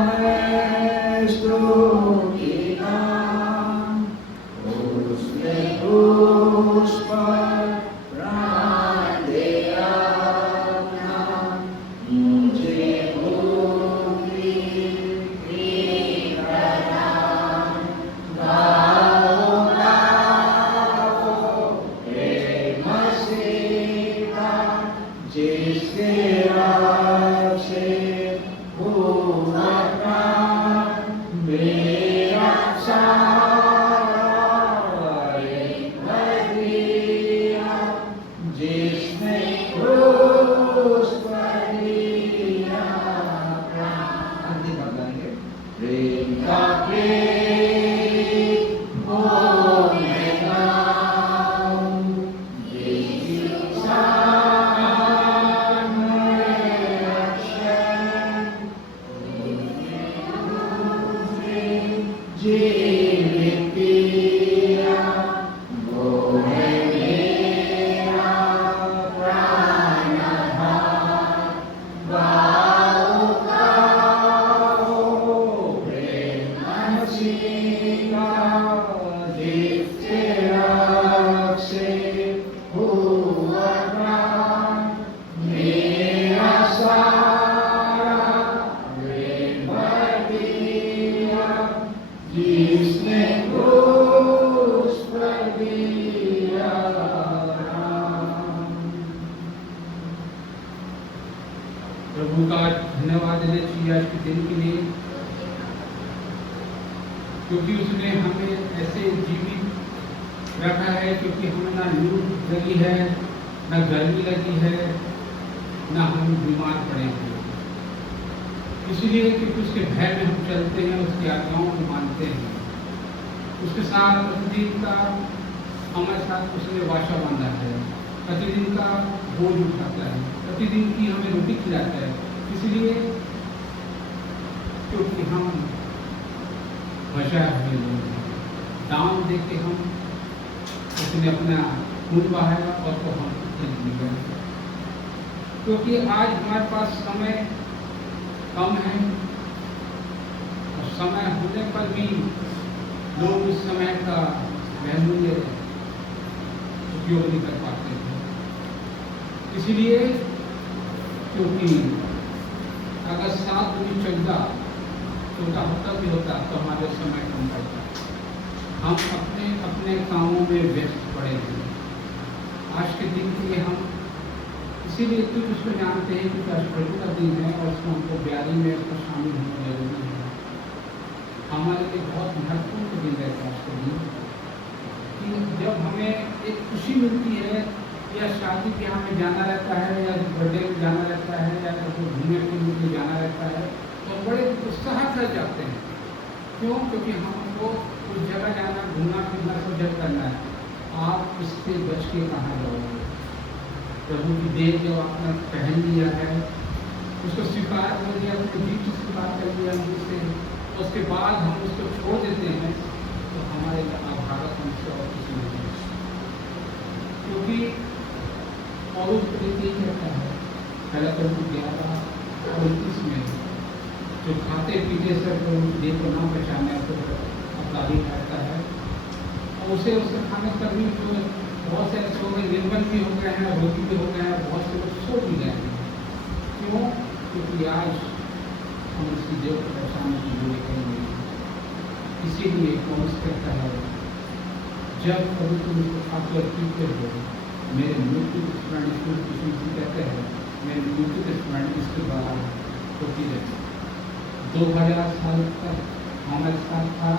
मैं स्तुति गान। उसने क्रूस पर प्राण दिया अपना, मुझे भूखी प्रदान। गाओ गाओ प्रेम मसीह का, जिसके राह से हुआ प्राण मेरा जिसने क्रूस पर दिया प्राण। प्रेम का प्रेम हो मैं गाऊं, यीशु सान मेरे रक्षक, उसने जीवित किया, वो है मेरा प्राणधार। गाओ गाओ प्रेम मसीह का, जिसके रक्त से हुआ प्राण मेरा सारा प्रेम भर दिया, जिसने क्रूस पर दिया प्राण। क्योंकि उसने हमें ऐसे जीवित रखा है, क्योंकि हमें ना लू लगी है, ना गर्मी लगी है, ना हम बीमार पड़े हैं। इसलिए क्योंकि उसके भय में हम चलते हैं, उसकी आज्ञाओं को मानते हैं। उसके साथ प्रतिदिन का हमारे साथ उसने वाचा बांधा है, प्रतिदिन का बोझ उठाता है, प्रतिदिन की हमें रोटी खिलाता है। इसलिए क्योंकि हम बचाए हुए लोग हैं, दाम दे के हम उसने अपना खून बहाया और तो हम जिंदगी गए। क्योंकि आज हमारे पास समय कम है और समय होने पर भी लोग उस समय का वैल्यू उपयोग नहीं कर पाते हैं। इसलिए क्योंकि अगर 7 दूनी 14 हफ्ता भी होता तो हमारे समय कम पड़ता। हम अपने अपने कामों में व्यस्त पड़े हैं। आज के दिन के लिए हम इसीलिए कुछ उसको जानते हैं कि आज प्रभु का दिन है और उसमें हमको ब्यारी में उसका शामिल होना जरूरी है। हमारे लिए बहुत महत्वपूर्ण दिन है आज के दिन, कि जब हमें एक खुशी मिलती है या शादी ब्याह में जाना रहता है या बर्थडे में जाना रहता है या कहीं घूमने फिरने के लिए जाना रहता है तो बड़े उत्साह से जाते हैं। क्यों? क्योंकि हमको उस जगह जाना, घूमना फिरना सब जब करना है। आप इससे बच के कहाँ जाओगे? प्रभु की देह जो आपने पहन लिया है, उसको स्वीकार कर लिया, उसको जीत स्वीकार कर लिया मुझसे, उसके बाद हम उसको छोड़ देते हैं तो हमारे भारत हमसे और किसी नहीं। क्योंकि और उस प्रीति कहता है पहला प्रभु 11:29 में, जो खाते पीते से देह को ना पहचाने तो अपराधी कहता है, और उसे उसके खाने पर भी जो बहुत से ऐसे हो गए, निर्बल भी हो गए हैं, रोगी भी हो गए हैं, बहुत से लोग सो भी गए हैं। क्यों? क्योंकि आज हम उसकी देह को पहचानने की जोड़ी करेंगे। इसीलिए कौन कहता है, जब कभी तुम उसको खाते और पीते हो मेरे मृत्यु के स्मरण, कृष्ण जी कहते हैं मेरे मृत्यु के स्मरण इसके द्वारा होती रहती। 2000 साल तक हमारे साथ था,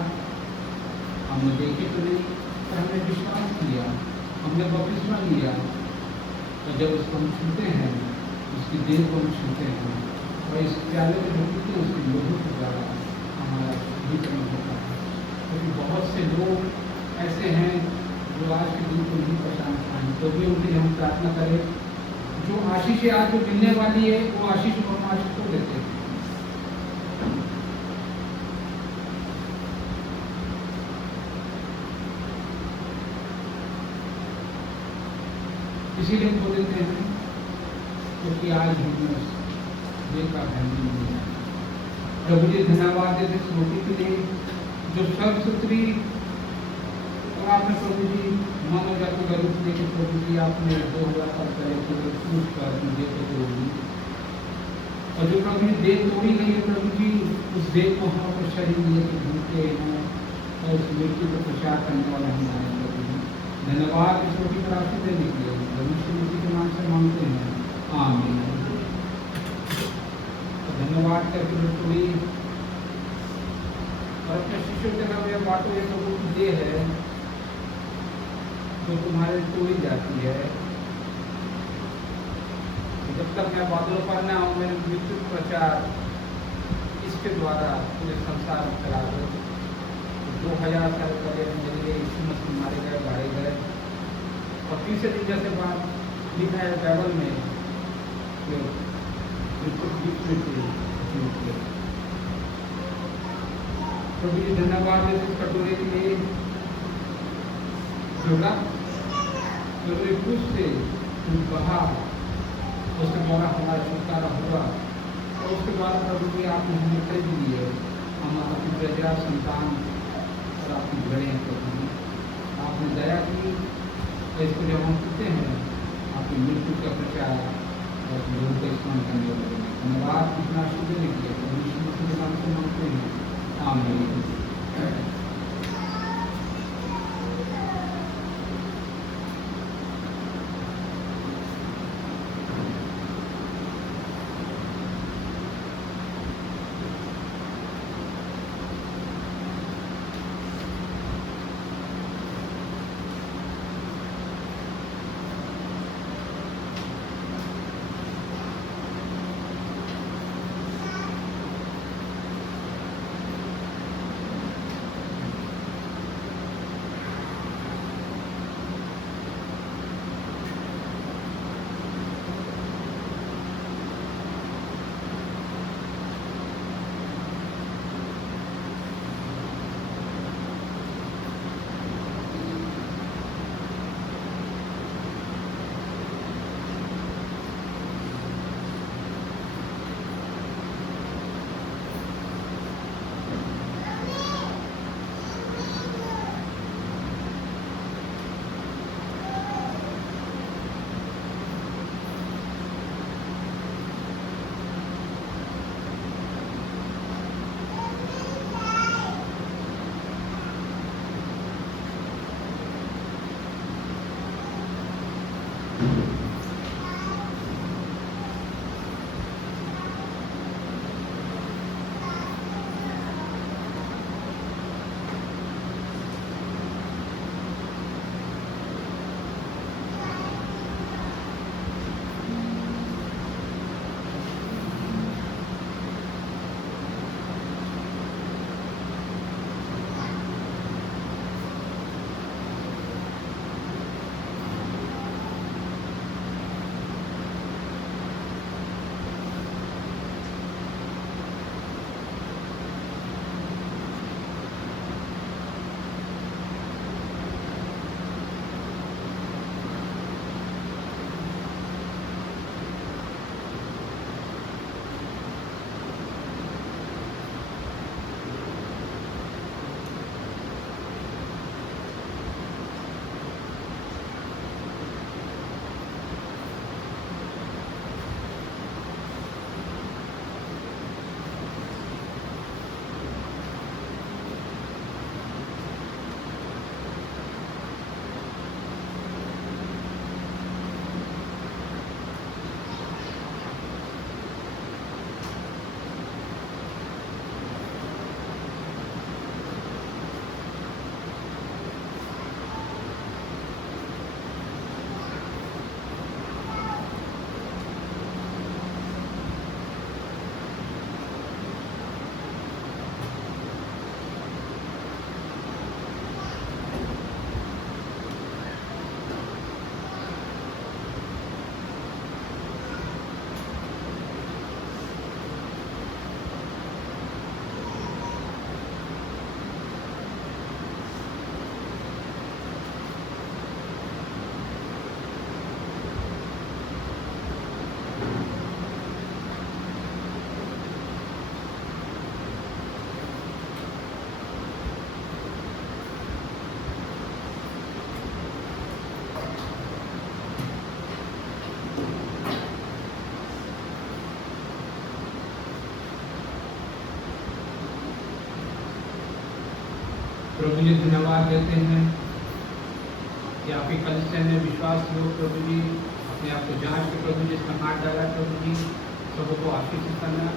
हमने देखे तो नहीं, पर हमने विश्वास किया, हमने बपतिस्मा लिया, और जब उसको हम छूते हैं, उसकी देह को हम छूते हैं और इस प्याले में ढूंढते हैं, उसके लोगों के द्वारा हमारा वितरण होता है। क्योंकि बहुत से लोग ऐसे हैं जो आज के दिन को नहीं पहचान पाए, तो भी उनके लिए हम प्रार्थना करें। जो आशीष आज जो मिलने वाली है वो आशीष को हम आज खो देते हैं। इसीलिए खो देते हैं क्योंकि आज हमने उस देह का वैल्यू नहीं है। प्रभु जी धन्यवाद देते इस रोटी के लिए जो सर्वसूत्री, और आपने प्रभु जी मानव जाति का रूप लेके प्रभु जी आपने 2000 साल पहले पूछ कर अपनी देह को तोड़ी, और जो प्रभु जी देह तोड़ी गई है प्रभु जी, उस देह को हम अपने शरीर में लेकर घूमते हैं और उस मृत्यु को प्रचार करने वाले हमारे प्रभु जी। धन्यवाद इस रोटी पर आपसे देने के लिए मसीह के नाम से मांगते हैं, आमीन। धन्यवाद करके तोड़ी और अपने शिष्यों के नाम यह बातों ये प्रभु की देह है जो तुम्हारे तोड़ी जाती है। जब तक मैं बादलों पर न आऊँ, मेरे मृत्यु प्रचार इसके द्वारा पूरे संसार में करा दो। 2000 साल पहले मेरे लिए यीशु मसीह मारे गए, गाड़े गए, और तीसरे दिन जैसे बात लिखा है बाइबल में कि मृत्यु बीच में थे। प्रभु जी धन्यवाद इस कटोरे के लिए, जो रक्त क्रूस से बहा, उसके द्वारा हमारा छुटकारा हुआ, और उसके द्वारा प्रभु जी आपने हमें खरीद लिए। हम आपकी प्रजा, संतान और आपकी बड़े हैं प्रभु जी। आपने दया की, इसको जब हम पीते हैं आपकी मृत्यु का प्रचार और लोगों को स्मरण करने वाले धन्यवाद इतना शुभ देने के लिए प्रभु यीशु मसीह के नाम से मांगते हैं, आमीन। प्रभु जी धन्यवाद देते हैं कि आपके कलिसिया में विश्वास लो प्रभु जी, अपने आप को जांच के प्रभु जी इसमें हाथ डाला प्रभु जी, सबको आशीषित करना,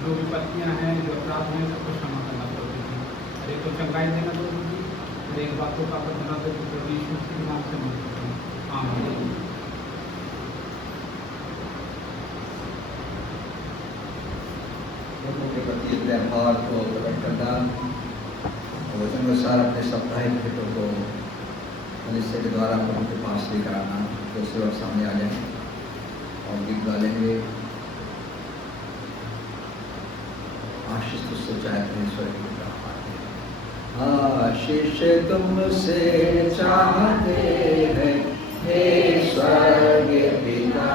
जो विपत्तियाँ हैं जो अपराध हैं सबको क्षमा करना प्रभु जी, हर एक को चंगाई देना प्रभु जी, हर एक बातों का प्रधान प्रभु यीशु मसीह के नाम से मांगते हैं, आमीन। लोगों के प्रति अपने आभार को प्रकट करना और वचनानुसार अपने साप्ताहिक भेंटों को कलीसिया के द्वारा प्रभु के पास लेकर आना। तो सेवक सामने आ जाए और गीत गालेंगे। आशीष तुझसे चाहते हैं स्वर्ग की तरफ आते हैं। आशीष तुमसे चाहते हैं हे स्वर्ग पिता,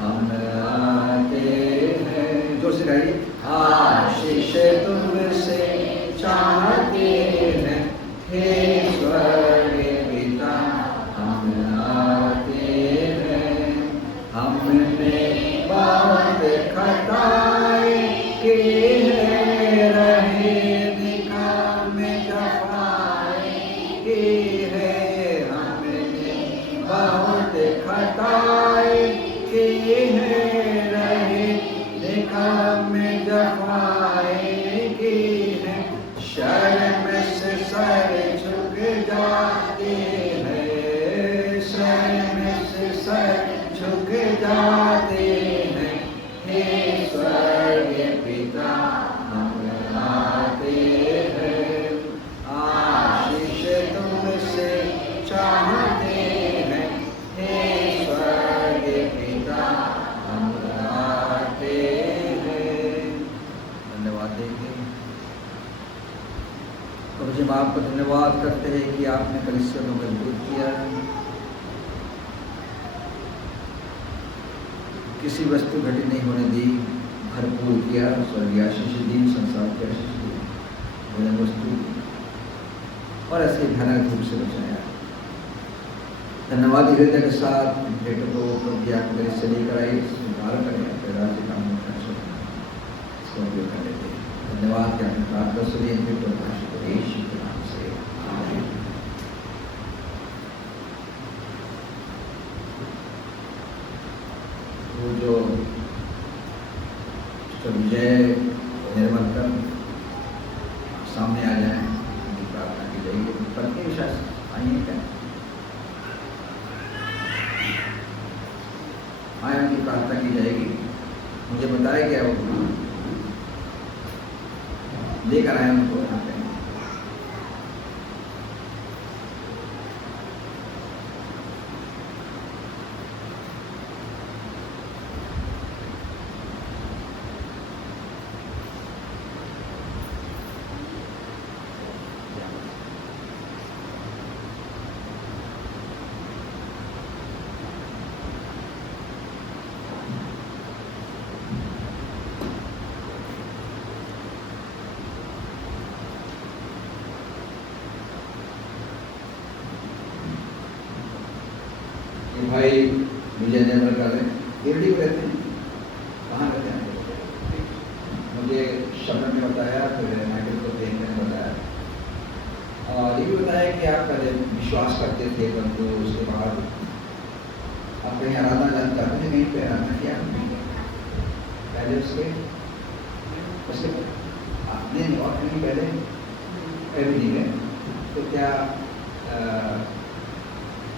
हम आते हैं। जोर से गाइए। आशीष तुमसे चाहते हैं हे स्वर्ग पिता, हम आते हैं। हमने बहुत खताएं की है, रहे दिखा में जफाएं की है। हमने बहुत खताएं की है, रहे दिखा में जफाएं की है। शर्म से सर झुक जाते हैं, शर्म से सर झुक जाते हैं हे स्वर्ग पिता, हम आते हैं। आशीष तुमसे चाहते हैं हे स्वर्ग पिता, हम आते हैं। धन्यवाद देंगे प्रभु जी, हम आपको धन्यवाद करते हैं कि आपने कलीसिया को मजबूत किया, किसी वस्तु घटी नहीं होने दी, भरपूर किया, स्वर्गीय आशीष दी, संसार की आशीष दी, भोजन वस्तु और ऐसे भयानक रूप से बचाया। धन्यवाद हृदय के साथ भेंटों को प्रभु जी आपको कलीसिया लेकर आई, स्वीकार करें, अपने राज्य का इसका उपयोग कर लेते हैं। धन्यवाद कि आपने प्रार्थना सुनी, यीशु के नाम से आमीन। वो जो विजय निर्मल कर सामने आ जाए, उनकी प्रार्थना की जाएगी। पत्नी शायद आइए क्या आए, उनकी प्रार्थना की जाएगी। मुझे बताया गया वो लेकर आए उनको यहाँ पे। भाई विजय निर्मल कर रहे एवडी को रहते हैं, कहाँ रहते हैं? मुझे शब्द ने बताया, फिर माइकल को देखने ने बताया और ये भी बताया कि आप पहले विश्वास करते थे, परंतु उसके बाद आप कहीं आराधना जान करते थे, कहीं पे आराधना किया पहले उसके आपने और कहीं पहले कभी नहीं गए। तो क्या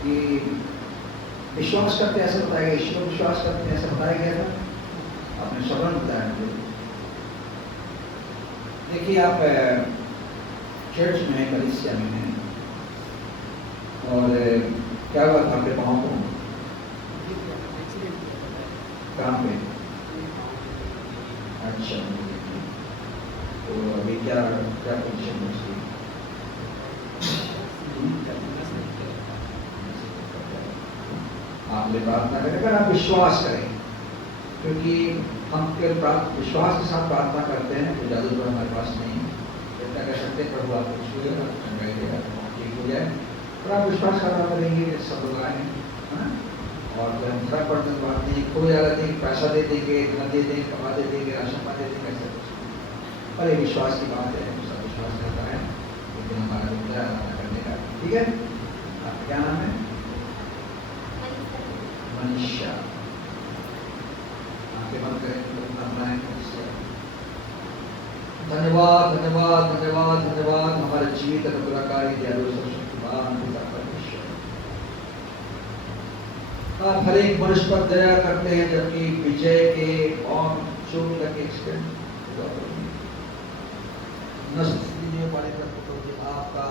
कि विश्वास करते ऐसा बताया गया, ईश्वर विश्वास करते ऐसा बताया गया था, आपने शब्द बताया मुझे। देखिए आप चर्च में, कलीसिया में हैं और क्या हुआ था आपके पाँव को? कहाँ पे? अच्छा, तो अभी क्या क्या पोजीशन है उसकी? आप प्रार्थना करें, अगर आप विश्वास करें, क्योंकि हम विश्वास के साथ प्रार्थना करते हैं तो जादू तो हमारे पास नहीं है। इतना कह सकते हैं प्रभु आपको छूएगा, चंगाई देगा, ठीक हो जाए। और आप विश्वास करना करेंगे सब लोग आए, है ना? और फर्क पड़ने की बात नहीं, कोई अलग नहीं, पैसा दे देंगे, इतना दे देंगे, कमा दे देंगे, राशन पा दे देंगे, ऐसा कुछ। और ये विश्वास की बात है, सब विश्वास करता है, लेकिन हमारा ठीक है? आपका क्या नाम है? मनीषा। आपके मन करें धन्यवाद धन्यवाद धन्यवाद धन्यवाद हमारे जीवित अनुग्रहकारी दयालु सर्वशक्तिमान पिता परमेश्वर। आप हर एक मनुष्य पर दया करते हैं, जबकि विजय के और चोट तक एक्सीडेंट नष्ट वाले पर आपका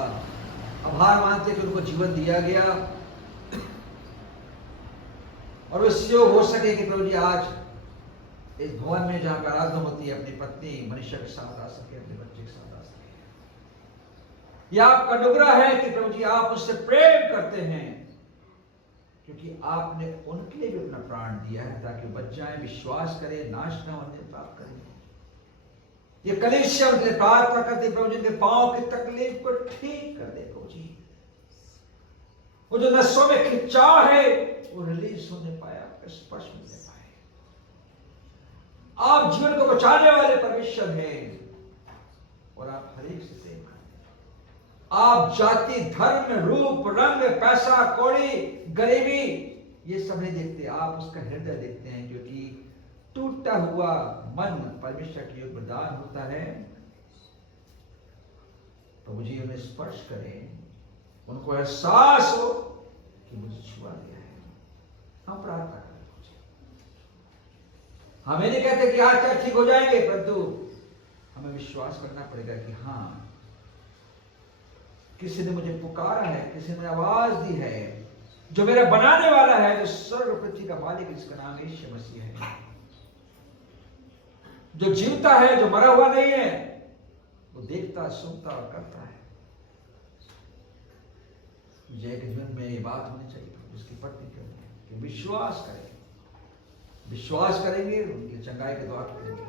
आभार मानते कि उनको जीवन दिया गया और उससे हो सके कि प्रभु जी आज इस भवन में जहां पर आराधना होती है अपनी पत्नी मनीषा के साथ आ सके, अपने बच्चे के साथ आ सके। यह आपका अनुग्रह है कि प्रभु जी आप उससे प्रेम करते हैं, क्योंकि आपने उनके लिए भी अपना प्राण दिया है ताकि बच जाए, विश्वास करें, नाश न होने प्राप्त करें। ये कलीसिया उनके लिए प्रार्थना करते प्रभु जी के पांव की तकलीफ को ठीक कर दे प्रभु जी। वो जो नसों में खिंचाव है वो रिलीज होने पाए, आपका स्पर्श मिलने पाए। आप जीवन को बचाने वाले परमेश्वर हैं और आप हर एक से प्रेम करते हैं। आप जाति, धर्म, रूप, रंग, पैसा, कौड़ी, गरीबी ये सब नहीं देखते, आप उसका हृदय देखते हैं, क्योंकि टूटा हुआ मन परमेश्वर की ओर वरदान होता है। तो मुझे उन्हें स्पर्श करें, उनको एहसास हो कि मुझे छुआ गया है। हम प्रार्थना करें, हमें नहीं कहते कि आज क्या ठीक हो जाएंगे, परंतु हमें विश्वास करना पड़ेगा कि हाँ, किसी ने मुझे पुकारा है, किसी ने आवाज दी है, जो मेरा बनाने वाला है, जो स्वर्ग पृथ्वी का मालिक, जिसका नाम यीशु मसीह है, जो जीवता है, जो मरा हुआ नहीं है, वो देखता, सुनता और करता है। जय के जीवन में ये बात होनी चाहिए, उसकी पत्नी क्यों नहीं, कि विश्वास करेंगे, विश्वास करेंगे, उनकी चंगाई के द्वार करेंगे।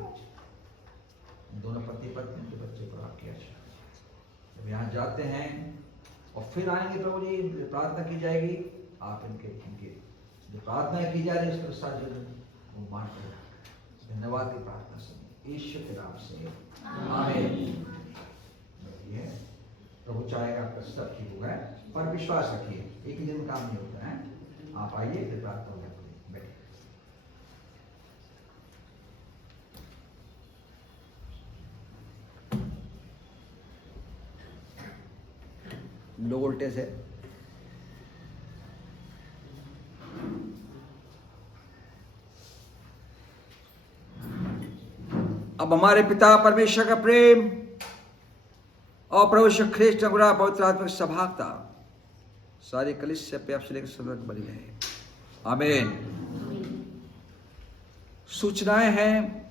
दोनों पति पत्नी के बच्चे को आपकी आशीर्वाद। जब यहाँ जाते हैं और फिर आएंगे प्रभु जी, प्रार्थना की जाएगी, आप इनके जो प्रार्थना की जा रही है उसके साथ जो वो मान कर धन्यवाद की प्रार्थना सुनिए ईश्वर के नाम से, आमीन। प्रभु चाहेगा आपका सब ठीक होगा, पर विश्वास रखिए, एक ही दिन में काम नहीं होता है। आप आइए, फिर प्रार्थना हो जाती है। लो वोल्टेज है। अब हमारे पिता परमेश्वर का प्रेम और प्रभु यीशु ख्रीष्ट का अनुग्रह, पवित्र आत्मा की सभागता सारी कलीसिया पे आपसे लेकर सदा बनी रहे, आमीन। सूचनाएं हैं